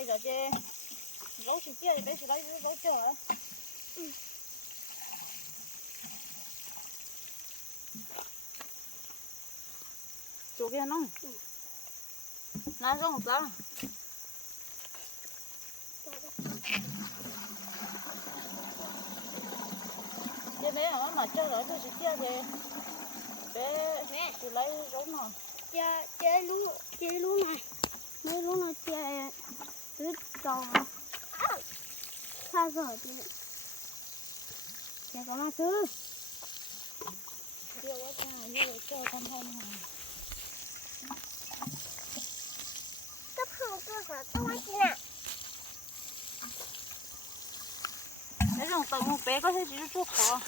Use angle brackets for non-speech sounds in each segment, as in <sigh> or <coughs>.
hay rồi chứ rau chỉ kia thì bé chỉ lấy rau chờ chỗ kia nó. Lá rong giá chứ bé ở mà chơi rồi tôi chỉ kia thì bé chỉ lấy rau nào chơi chơi lú chơi lú này. Mấy lú nó chơi cứ tròn sao rồi chị chơi có mà chứ Chưa quá cha, vô chơi con thông hả? cấp không cơ sở tôi chị nè Nếu dùng tầng một bé có thể chỉ chút khó.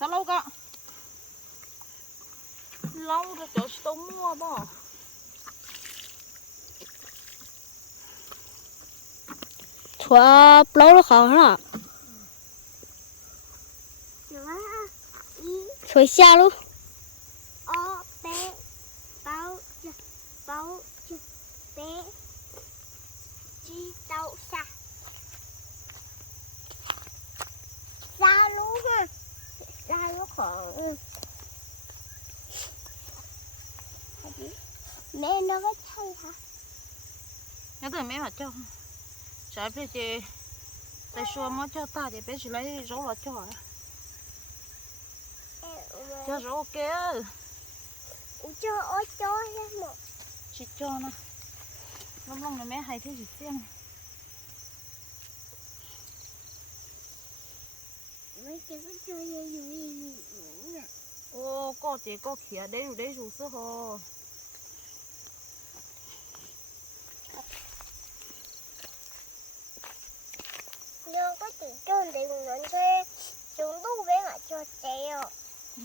Sao lâu cả? Lâu rồi chỗ tôi mua bỏ. Chua lâu nó khó hả? Chua xa luôn. O bé. Bao bao bé. Chi đậu xa. Ra luôn ha ra lúc khoảng mẹ nó có chơi hả? Nhớ từ mấy mà cho. Trái bé chị Tại xua mà cho ta thì bé chỉ lấy rau là cho? Cho rau kia cho ôi cho một Chị cho nó. Lông lông này mẹ hay thế gì tiên mấy cái có chơi như gì gì Ô, có chị có khía đấy rồi đấy rồi có cho để cùng nó chơi chúng tu với mà cho chơi Ừ.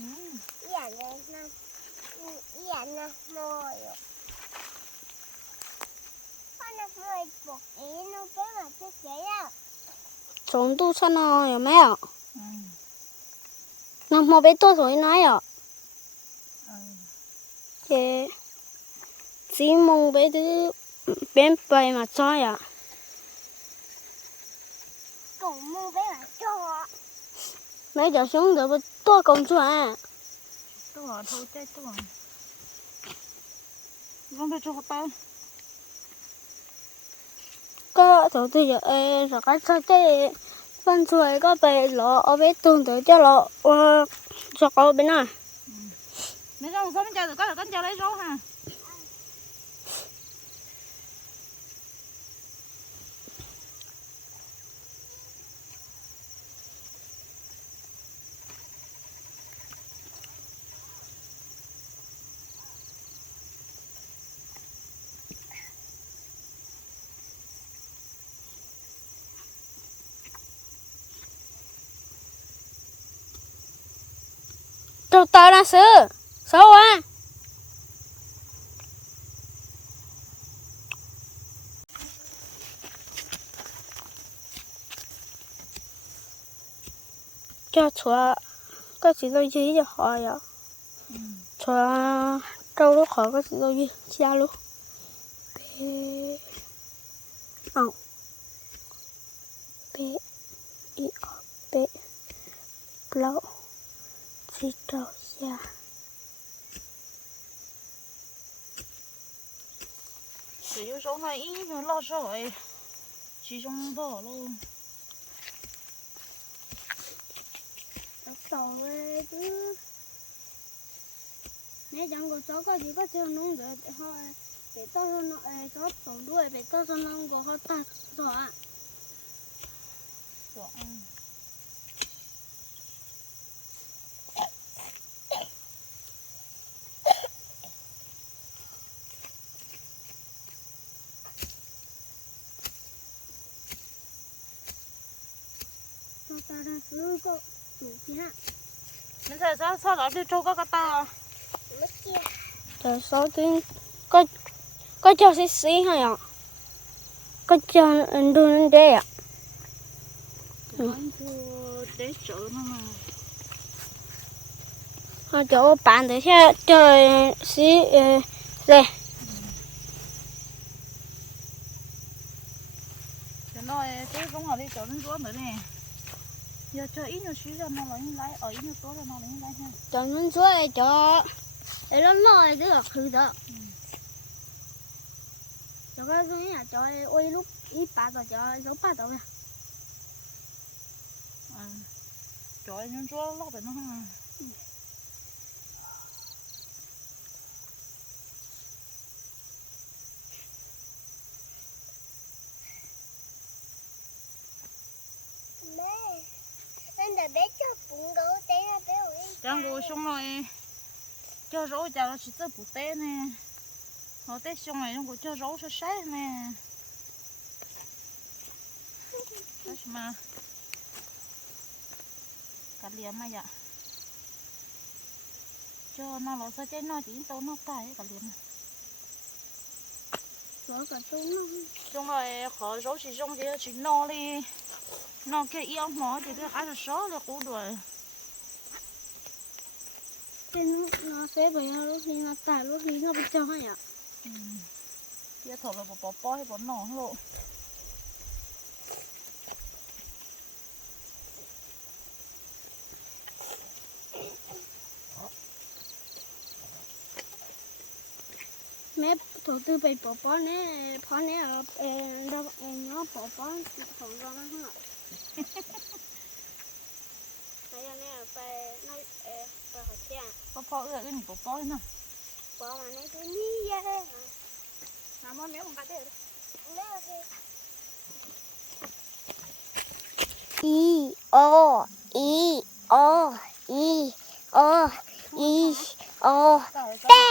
dạ này nè. Dạ nè mồi. Con nè mồi buộc ý nó với mà cho chơi à Chúng tu sao nó hiểu mấy ạ? Ừ. Nó mà bé tôi rồi nói ạ. Ừ. Chỉ mong bé thứ Bên bày mà cho ạ cùng mua với mà cho Mấy giờ xuống được tôi công chúa à Tôi hỏi thôi chết tôi Không biết cho tay có thủ tư giờ ê rồi cái sao thế? Con chuối có bề lọ ở bên tuần tới cho lọ. Cho có bên nào? Nếu không có bên chơi thì có là con chơi lấy rau ha trâu tao đang xử xấu à cho chúa, có chỉ đâu gì cho họ vậy chúa, trâu lúc họ có chỉ cha luôn bé ảo bé y lâu chỉ trâu xa Sử dụng rau này ít mà lo rồi Chỉ trong đó luôn tàu về chứ nếu chẳng có số có gì có theo nông rồi họ để to hơn nó cho tổng đuôi để to hơn nó có họ ta rồi ạ Rồi cho ta ra xứ có đủ kia Nên sao sao sao đó đi trâu có mất kia rồi số tiếng có có cho xí xí hay ạ. Có cho anh đun anh đê ạ. Để chợ nó mà. Chỗ bạn để xe chơi xí ờ, đây cho nó cái giống họ đi chỗ nó rúa nữa nè giờ cho ít nó xíu ra nó lấy lấy ở ít nó tốt ra nó lấy lấy ha. Cho nó xuống cho để nó nói tức là khử đó cho cái cái nhà cho ôi lúc ít ba tờ cho số ba tờ nha à. Trời nó rúa lót rồi nó ha mẹ nên là bé cho bụng gấu té là bé ở đây chẳng có xong rồi cho rau chả nó chỉ tới bút té nè. Họ té xong rồi nó có cho rau sạch sẽ nè. Đó mà cả liềm mà dạ. Cho nó lọ sao chết nó chỉ tao nó cay cả liềm số cả số nó xong rồi khó rau chỉ xong thì chỉ no đi no cái yêu mỏ thì cái ăn được số là cũ rồi cái nó nó sẽ bây giờ lúc khi nó tải lúc khi nó bị cho hay à kia thổi là bỏ bỏ hay bỏ nỏ lộ mẹ đầu tư bị bỏ bỏ nè bỏ nè ở đâu nó bỏ bỏ thầu ra nó hả ไปยังไงไปน้อยเออไปหัวเชี่ยปอปอเอื้อขึ้นปอปอเนาะปอมาในตัวนี้เยอะน้ำมันเมี้ยมันกัดเด้ดเลยอีโออีโออีโออีโอเต้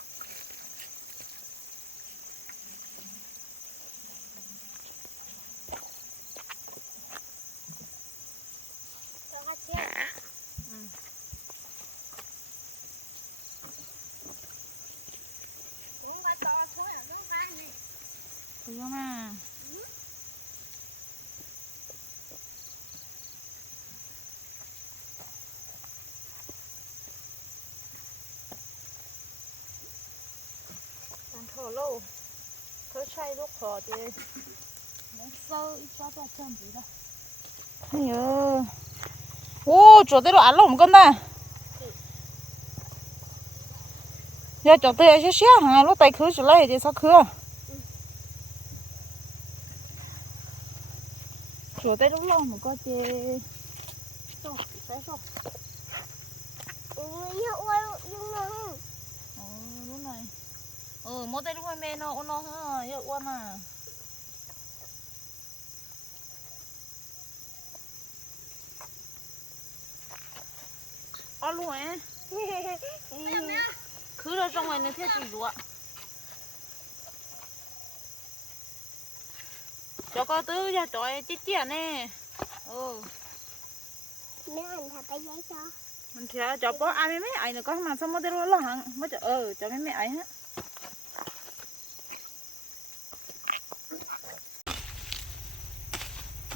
ซื้อมาการทอโลเขาใช้ลูกคอดี能收一抓到这样子的。哎呦，哦，昨天都安了我们干的。要昨天要去下行啊，落带口出来的啥口啊？ หัวไปลุ่งๆมันก็เจสบใส่สบโอ้ยเยอะไว้ยังไงอ๋อรู้หน่อยเออมดได้รู้ว่าเมนออนอฮะเยอะว่ามาอ๋อรู้ไหมคือเราจังหวะนี้เท่จริงด้วย con tứ cho trời chết chết nè. Ừ. Mẹ ăn thật tay giấy cho. mình thì cho có ai mấy mấy ấy nữa có mà sao mới tới đó hả mới cho ừ cho mấy mấy ấy hết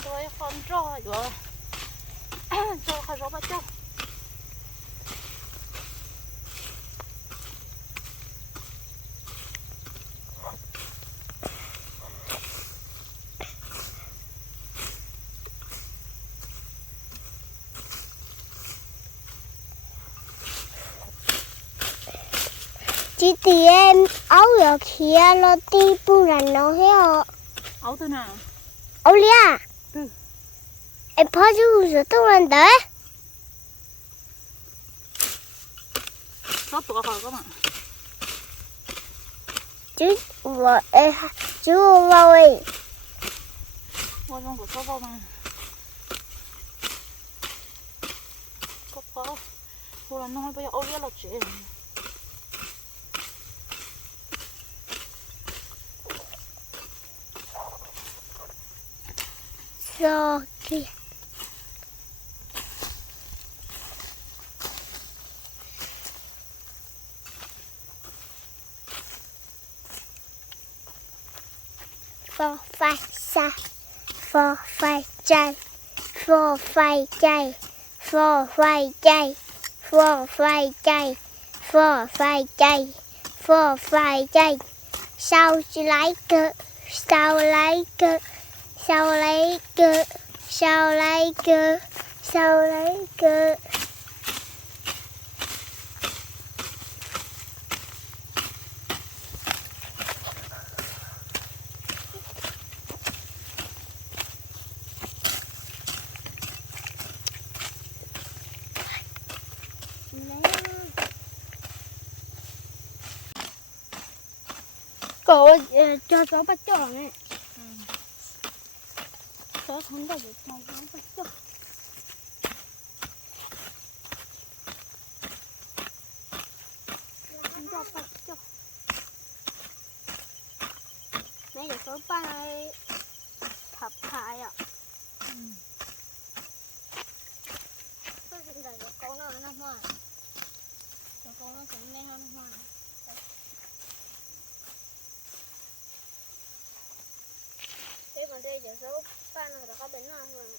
rồi con cho rồi. <coughs> Cho khai rõ ba cho nó đi bu là nó heo ấu thế nào ấu lia Ừ. em phá chú rồi tôi làm đấy tụi có mà chú vợ em chú vào ấy vô trong của sót vô mà có có cô làm nó bây giờ ấu ghét là chuyện rồi kìa phò phai xa phô phai chay, phô phai chay, phô phai chay, phô phai chay, phô phai chay, phô phai chay. Sao lấy cơ sao lấy cơ sao lấy cơ sao lấy cơ sao lấy cơ cô ờ, cho cháu bắt chó này. Chó không có được cho chó bắt chó. Không có bắt chó. Nãy giờ chó bắt này à. Tôi hiện tại có con nó nó mà. Có con nó cũng nghe nó mà. Thế còn đây giờ số ba nó đã có bệnh nào rồi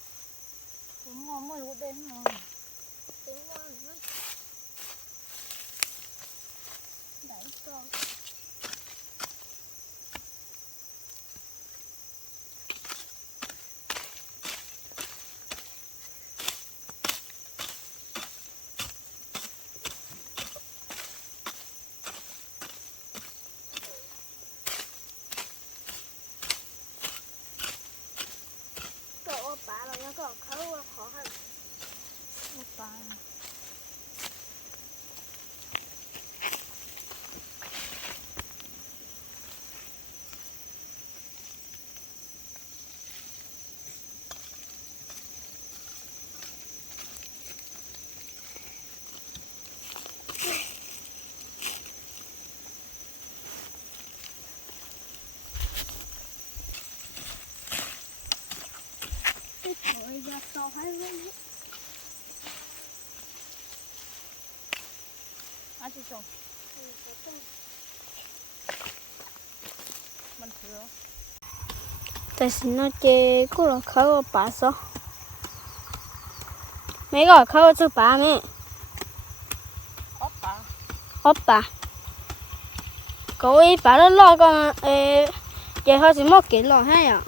cũng ngon có đến mà Tiếng con bà là nó còn khó khó hơn. 오빠 Cái sao hết luôn á chị chồng mình thử tại sao nó chê cô là khâu ở bà sao mấy gọi khâu ở bà mẹ. Oppa oppa cậu ấy bà nó lo con ê giờ thôi chỉ mất kiện lo hay à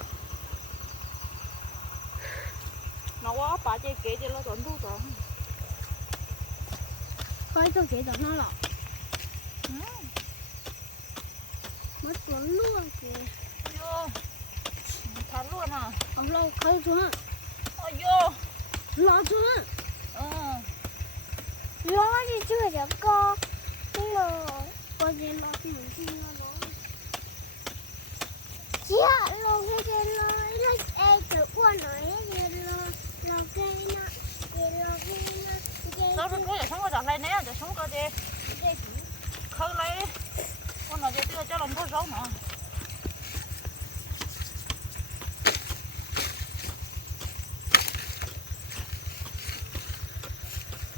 nó kế cho nó tổn thu rồi Có cho kỹ cho nó lọ. Mất tuấn luôn kìa. vô. Thắng luôn à? Ông lo khó xuống, ôi vô. Lo xuống. ừ nó thì chưa được co? Nhưng mà Có gì lo thì mình xin lo nó. chị ạ lo cái cái lo nó e chữ quan nói cái lo lo cái nó cái lo cái nó cái nó cũng có giờ sống có giọt lên nè giờ sống có gì khơi lấy con nào giờ đưa cho lòng có rau nữa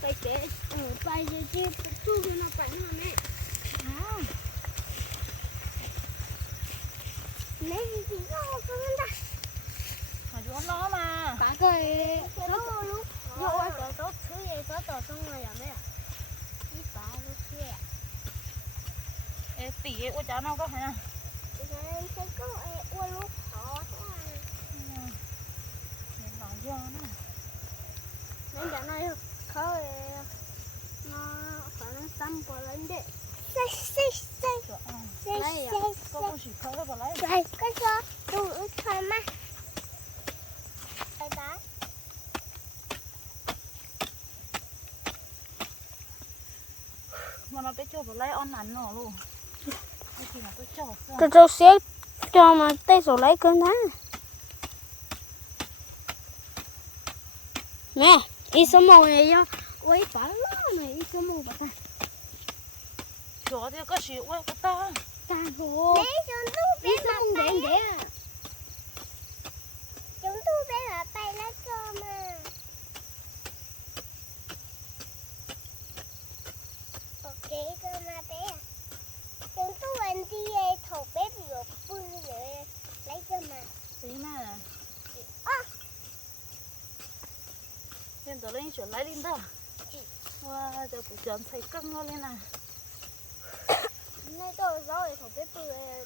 Bây giờ ở bây giờ chứ tu cái nó bánh mà mẹ. mấy cái gì nó không đó mà. Chú nó mà Bà cái nó lúc years old or something like that. đi bà lúc kia ê tỉ ấy của cháu nó có phải không? Rồi thấy có e qua lúc họ thôi nhìn lòng vô nữa Nên giờ này khó nó. Khả năng xăm qua lên đấy. xay xay xay Chỗ, à, xay lấy à, xay có xay con chỉ khơi vào lấy Rồi, có cho đủ thôi mà. Đây đó. Vào lấy on nắn nó luôn tôi cho Tôi cho mà tay sổ lấy cơn thá. Mẹ, ít số một này. Ôi, bà lo này, ít số một bà ta. chỗ thì có chỉ quay của ta Ta hồ. Ít số mà một bay. để để à. Chúng tu bé mà bay lá cơ mà. Ok cơ mà bé à. Chúng anh đi thầu bị một bư rồi lấy cơ mà. tí nè Ơ. lên tới lên chỗ lấy đi đó wow giờ cũng chọn thấy căng nó lên nè Nơi tôi rồi thầu bé bư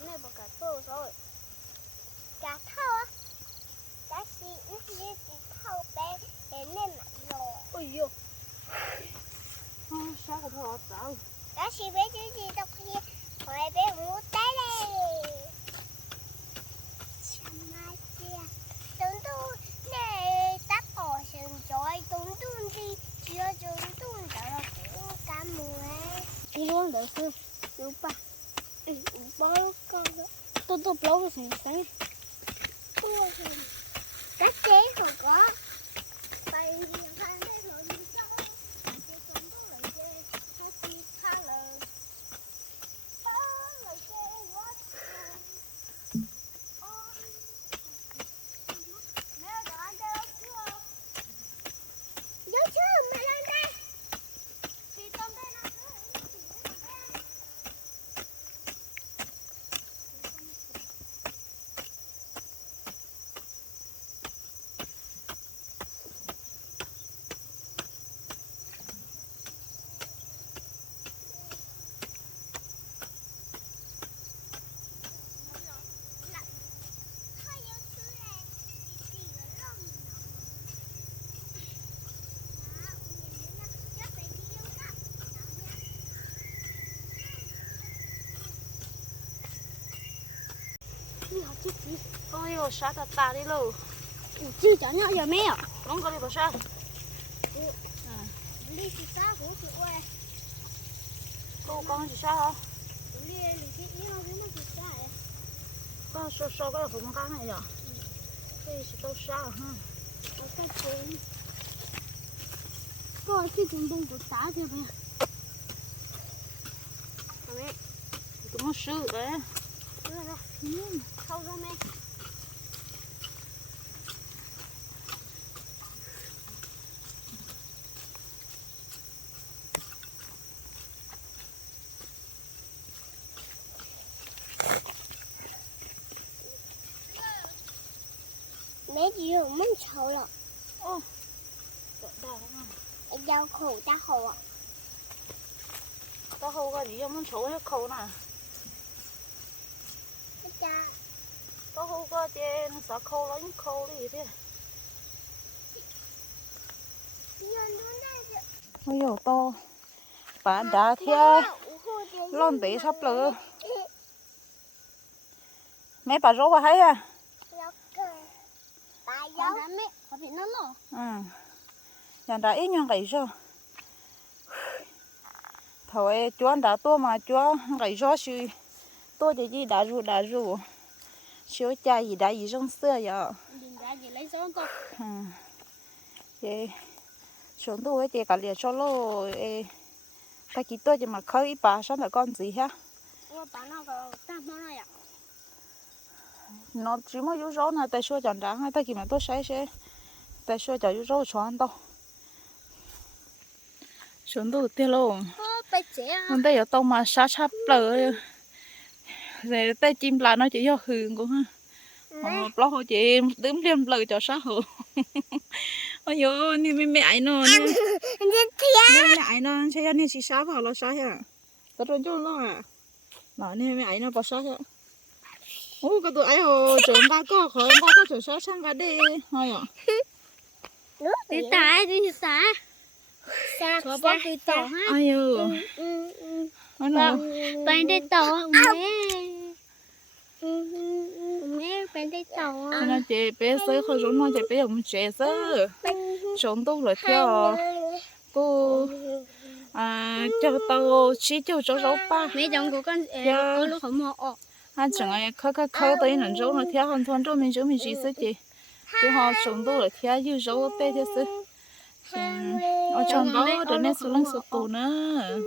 nơi bỏ cả tôi rồi. Cả thâu á. Cả xí ít đi thâu bé để nên mặt rồi. Ôi dồi. à, sao cũng họ sao Đó chị bé chứ gì đâu kia Bé ngủ tắt đi Chưa Đó Đi luôn được không? Đúng ba. Ừ, ba con. Tôi tôi lâu rồi sáng sáng. Các chế không có Bay đi pha lên rồi đi cho Chị tưởng tu lại chê Nó chi pha lời Pha lời chê quá Mẹ gọi anh đây đâu chưa? Vô chưa mà lên đây Thì trong đây nó Thôi vô chưa nè Chị chị ở lòng nó Đó, nhìn nó Chắc phải đi vô đó Đó nha Đi học chứ gì con đi vào sát ta ta đi luôn? Chứ chả nhỏ giờ mẹ à. không có đi vào sát Đi chị xa của chị quay cô con chỉ sát không Đi đi chị ý nó biết nó chị? Xa ấy con số số cái phụ mang cái này rồi cái chỉ đâu sát ha? Ở cái chuyện. Có cái cũng đông của tá kia mẹ. Mẹ, tụi nó sư đấy đưa ra. Ừ, Khâu ra mẹ. Mẹ chị dùng mình sầu lọ ô đau không Đau khổ ta khổ ạ tao hô cái gì khâu nè Cha tao hô cái trên sợ khâu lấy khâu đi thế? Đây ôi dồi to. Bạn đã theo lon tí sắp lỡ. Mẹ bà rốt thấy à? Bà Có giống ra mẹ, có bị nó lỏ. ừ. Nhà đã ít nhân gầy rồi thôi chúa đã tua mà chúa gầy rõ sự tua thì gì đã ru đã ru chiếu cha gì đã gì trong xưa vậy? Gió con. ừ. Vậy xuống tu ấy thì cả liền cho lô. Ê cái kỹ tôi chỉ mà khơi bà sao là con gì ha? Nó chỉ mới yếu rõ này tại sao chẳng đáng hay tại kì mà tôi sẽ sẽ tại sao chẳng yếu rõ cho anh đâu? Xuống tu tiêu luôn? Hôm nay ở tông mà sát sắp lỡ rồi tay chim là nó chỉ do hưởng cũng ha. Ờ lo hồ chị đứng liêm lỡ cho sát hổ <laughs> ôi yo ni mẹ <laughs> mẹ ai nó ni mẹ mẹ ai nó chơi anh chỉ sát vào lo sát ha tao cho lo à. Nó ni mẹ ai nó bỏ sát ha ô cái tụi ai hồ trưởng ba có khỏi ba có chỗ sát sang cái đi. Thôi à Đi tả, đi tả. Xa Cho bác đi tỏ ha. ai Ừ ừ nó nó bạn đi tàu mẹ? Mẹ bạn đi tàu nó chị bé sơ khỏi rốn nó chị bé ông trẻ sơ trốn tốt rồi theo cô à cho tao chỉ cho cháu cháu ba. Mẹ chồng của con Dạ. có lúc không ọ anh chẳng ai khơi khơi khơi tới nó cháu nó theo hơn thôn cho mình chú mình chỉ sơ chị. Chứ họ trốn tốt rồi theo như cháu bé theo sơ ở trong đó rồi nên số lăng số tù nữa